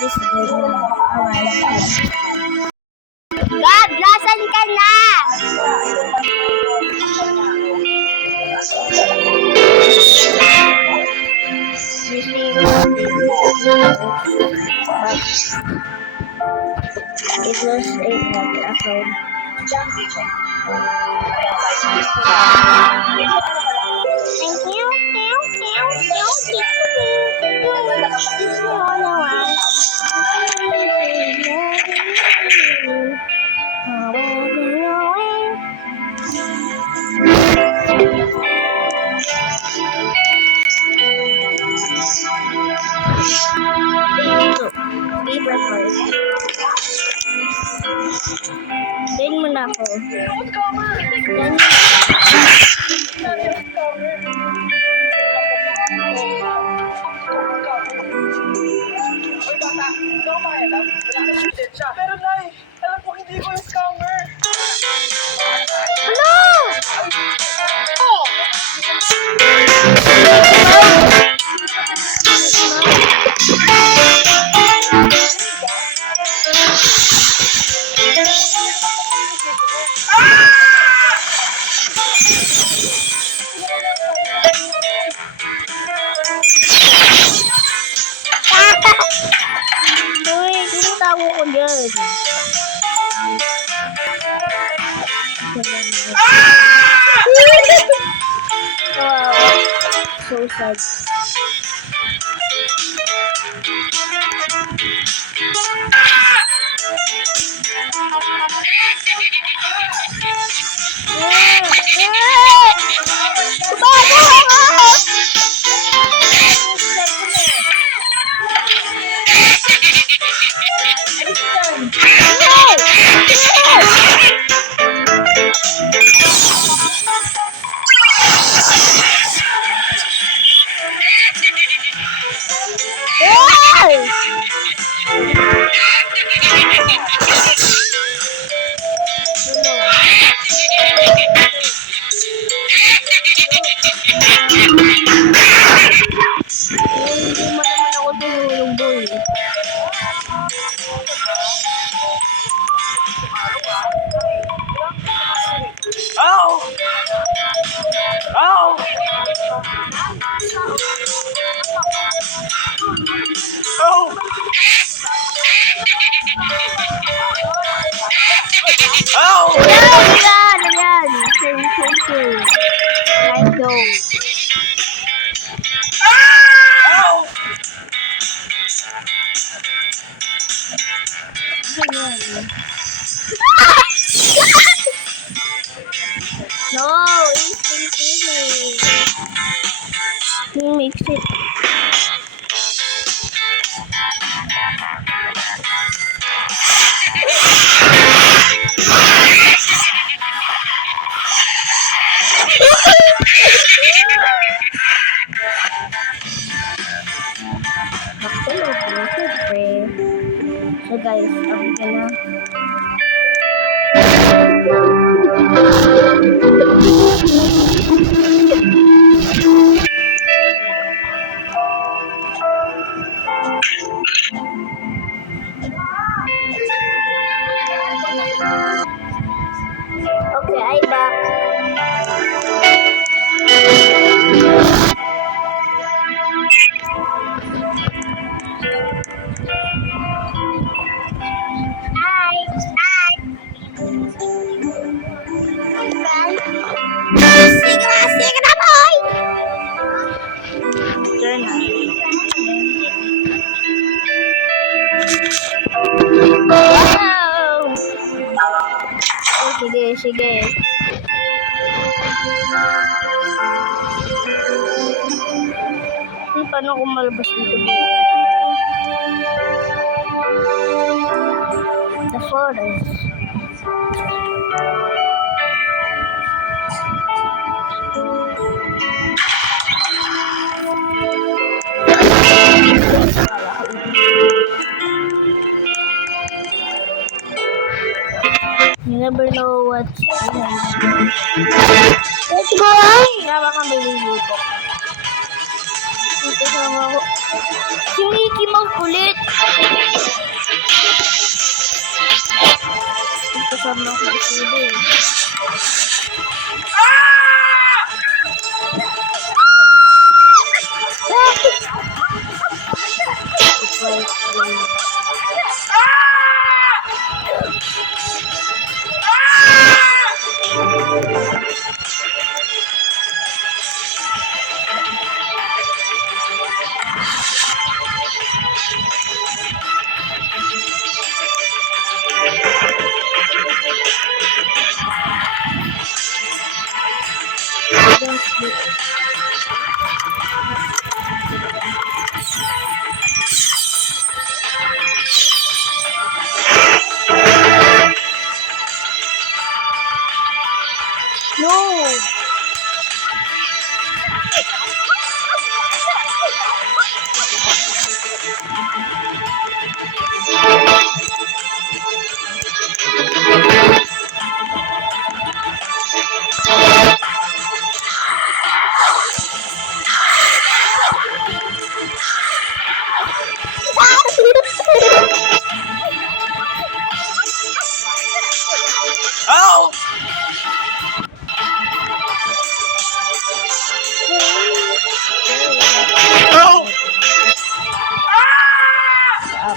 this girl. God, lasan ka na? It was a bad account. Thank you. Din mo na ako. Pero Nay, alam ko hindi ko yung scammer. Hello! Uy, tinatawa ko dyan. Wow. So sad. Hindi mo naman ako tinulong, boy. Ow! Ow! Ow! Ow! Ayan. Thank you. Let's go. Ow! No, instant killing. He makes it. So guys, I'm gonna okay, I'm back. Sige na, boy! Turn na. Wow! Oh, sige. Paano ako malabas dito, boy? The forest. You never know what's behind. Let's go! Sama kang biluluto. Dito sama ko. Si Mickey Mouse ulit! Kasama ko sa sili. No! Oh! Oh!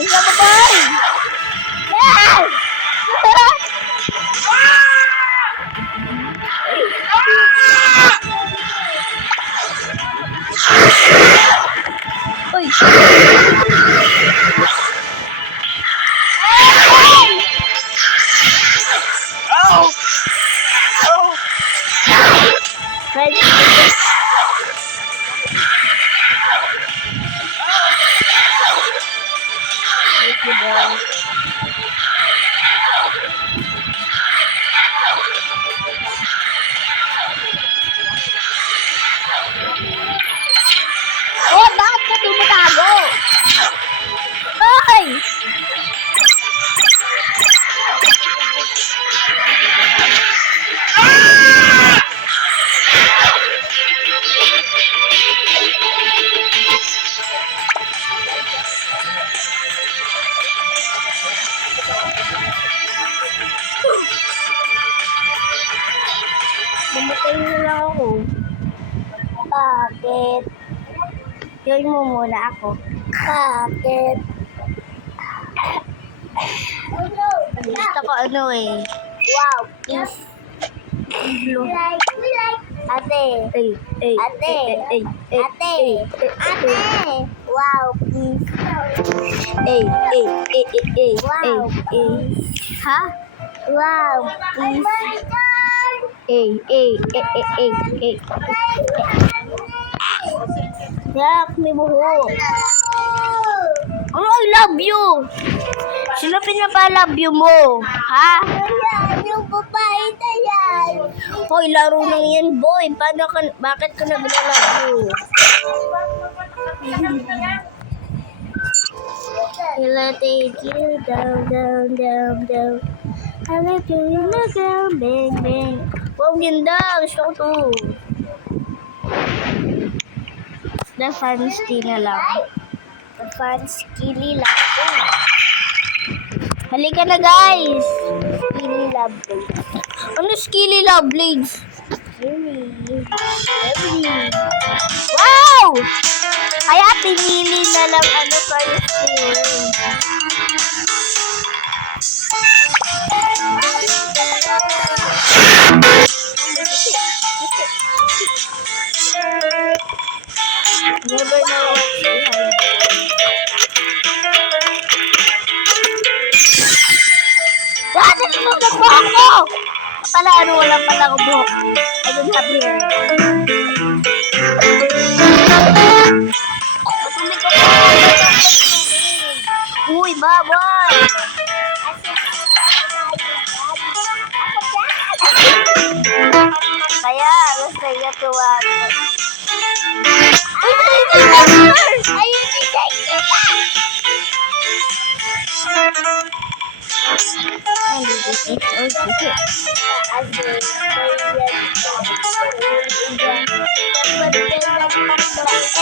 Isa pa ba? Yes! Uy! Oh! Oh! Right. Thank you, boy. Oh, bakit ka tumatago? Hoy! Mamatay na lang ako. Bakit? Yun mo muna ako. Bakit? Gusto ko ano eh. Wow. Is blue. Ate. Ay, ay, Ate. ay, ay, Ate. Ate. Wow, please. Ay, ay, ay, ay, ay, Wow. ay. Ha? Wow, please. Ay, ay, ay, ay, ay, ay. Yak, may buhok. Oh, I love you. Sino pinapa-love you mo? Ha? Ayan, yung babae na yan. Hoy, laro lang yan, boy. Bakit ka nagla-love you? I'll take you down, down, down, down. I'll let you in the ground, bang, bang. Wow, ganda. Gusto ko to. The fans na lang. The fans kili lang po. Halika na, guys. Kili love po. Ano skilly love blades? Kili. Wow! Kaya pinili na lang ano kayo skill. Never know what's behind. What? Nasunog po ako! Pala ano, wala pala ako buhok. I don't have hair. Matulog ako.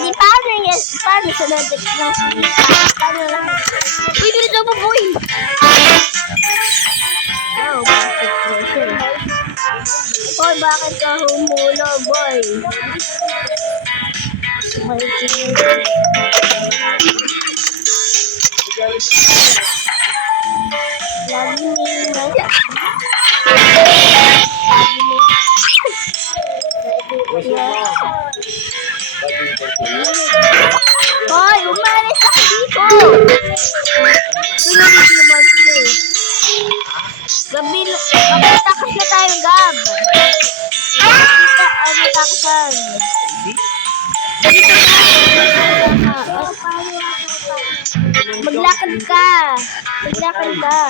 di paano yan? Paano sa natin? Paano lang? Uy, dito mo, boy! Wow, bakit pressure? Boy, bakit ka humulo, boy? May tingin. Lagi may nasa. Hoy, umalis ako dito! Sunod yung monster. Gabi na, takas na tayo, Gab. Ano takasan? Dito na. Maglakad ka. Maglakad ka.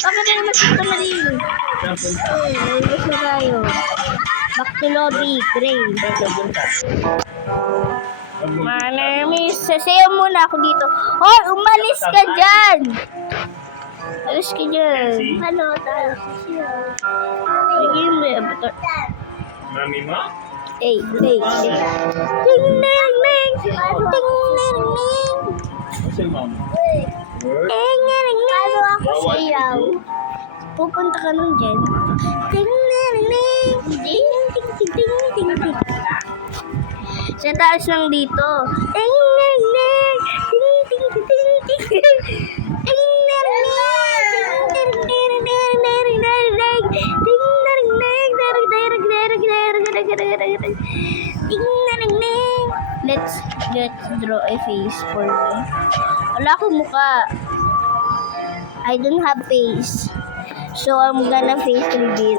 Bakit na naman ito na rin? Nalabas na tayo. Back to lobby, Gray. My name is... Sasayaw muna ako dito. Hoy, umalis ka dyan! Alis ka dyan. Ano tayo siya? Sige mo yan. Mami mo? Hey. Ting neng neng. Ting neng neng. Kasi mama. Ting neng neng. Ano ako siyaw? Pupunta ka nun dyan. Ting neng neng. Ting ting ting ting ting ting. Sa taas lang dito. Ting neng neng. Ting ting ting ting ting. Ting neng neng. Ting neng neng neng neng neng. Ting neng neng. Ting neng neng. Let's draw a face for me. Wala akong mukha. I don't have face. So I'm gonna face reveal.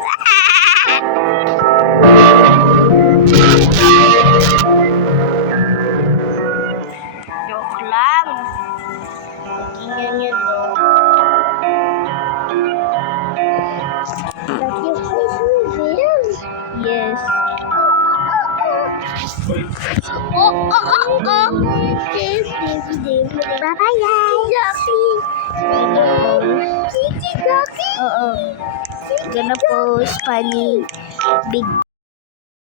Joke lang. Tingnan nyo to. That you face reveal? Yes. Oo. Gonna post funny big